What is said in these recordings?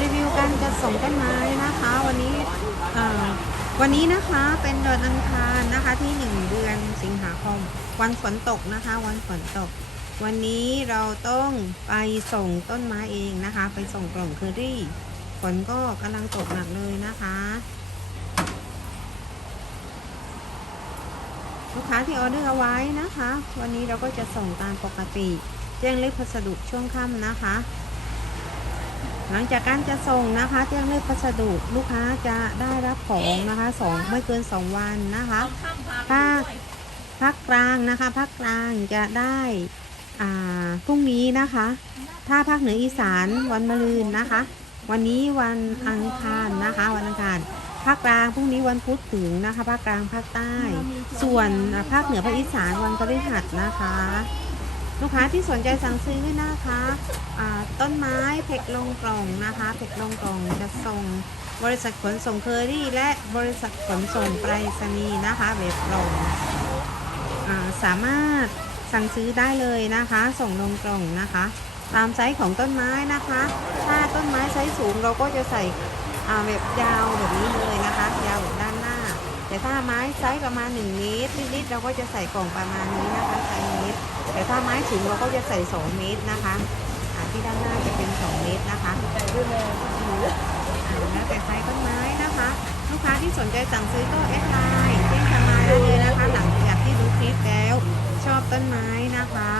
รีวิวการจัดส่งต้นไม้นะคะ วันนี้วันนี้นะคะเป็นเดือนอังคารนะคะที่ 1 เดือนสิงหาคม วันฝนตกนะคะ วันฝนตก วันนี้เราต้องไปส่งต้นไม้เองนะคะ ไปส่งกล่องเคอรี่ฝนก็กำลังตกหนักเลยนะคะ ลูกค้าที่ออเดอร์เอาไว้นะคะ วันนี้เราก็จะส่งตามปกติ แจ้งเลขพัสดุช่วงค่ำนะคะ หลังจากการจะส่งนะคะแจ้งเลขพัสดุลูกค้าจะได้รับของนะคะสองไม่เกิน 2 วันนะคะภาคภาคกลางนะคะภาคกลางจะได้อ่าพรุ่งนี้นะคะ ถ้าภาคเหนืออีสานวันมะรืนนะคะ วันนี้วันอังคารนะคะวันอังคารภาคกลางพรุ่งนี้วันพุธถึงนะคะภาคกลางภาคใต้ ส่วนภาคเหนือภาคอีสานวันพฤหัสนะคะ ลูกค้าที่สนใจสั่งซื้อนะคะต้นไม้เผ็กลงกล่องนะคะเผ็กลงกล่องจะส่งบริษัทขนส่งเคอรี่ และบริษัทขนส่งไปรษณีย์นะคะแบบกล่องอสามารถสั่งซื้อได้เลยนะคะ ส่งลงกล่องนะคะ ตามไซส์ของต้นไม้นะคะ ถ้าต้นไม้ไซส์สูงเราก็จะใส่แบบยาวแบบนี้เลยนะ ไม้ไซส์ประมาณ1เมตรนิดๆเราก็จะใส่กล่องประมาณนี้นะคะไซส์เมตรแต่ถ้าไม้สูงเราก็จะใส่ 2 เมตรนะคะที่ด้านหน้าจะเป็น 2 เมตรนะคะแล้วแต่ไซส์ต้นไม้นะคะ ลูกค้าที่สนใจสั่งซื้อก็แอดไลน์แจ้งทางมาได้เลยนะคะ หลังจากที่ดูคลิปแล้ว ชอบต้นไม้นะคะ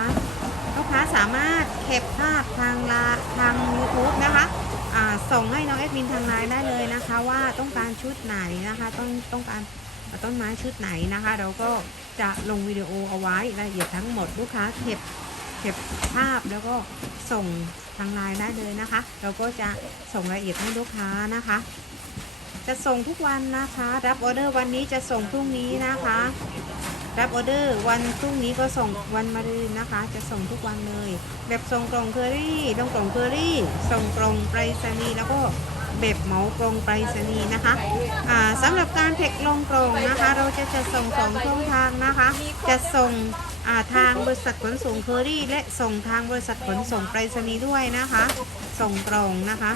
ลูกค้าสามารถเก็บภาพทางลาทาง YouTube นะคะส่งให้น้องแอดมินทางไลน์ได้เลยนะคะ ว่าต้องการชุดไหนนะคะ ต้องต้องการ ต้นไม้ชุดไหนนะคะ เราก็จะลงวิดีโอเอาไว้รายละเอียดทั้งหมดลูกค้าเก็บเก็บภาพแล้วก็ส่งทางไลน์ได้เลยนะคะ เราก็จะส่งรายละเอียดให้ลูกค้านะคะ จะส่งทุกวันนะคะ รับออเดอร์วันนี้จะส่งพรุ่งนี้นะคะ รับออเดอร์วันพรุ่งนี้ก็ส่งวันมะรืนนะคะ จะส่งทุกวันเลย แบบส่งกล่องเคอรี่ลงกล่องเคอรี่ ส่งกล่องไปรษณีย์แล้วก็ แบบเหมากล่องไปรษณีย์นะคะสำหรับการแพ็คลงกล่องนะคะ เราจะจะส่งสองช่องทางนะคะ จะส่งทางบริษัทขนส่งเคอรี่และส่งทางบริษัทขนส่งไปรษณีย์ด้วยนะคะ ส่งกล่องนะคะ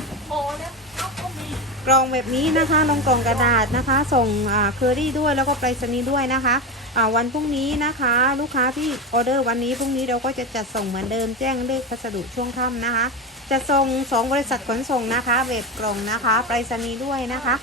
กล่องแบบนี้นะคะลงกล่องกระดาษนะคะ ส่งเคอรี่ด้วยแล้วก็ไปรษณีย์ด้วยนะคะ วันพรุ่งนี้นะคะ ลูกค้าที่ออเดอร์วันนี้พรุ่งนี้เราก็จะจัดส่งเหมือนเดิมแจ้งเลขพัสดุช่วงค่ำนะคะ จะส่งสองบริษัทขนส่งนะคะเว็บกล่องนะคะไปรษณีย์ด้วยนะคะ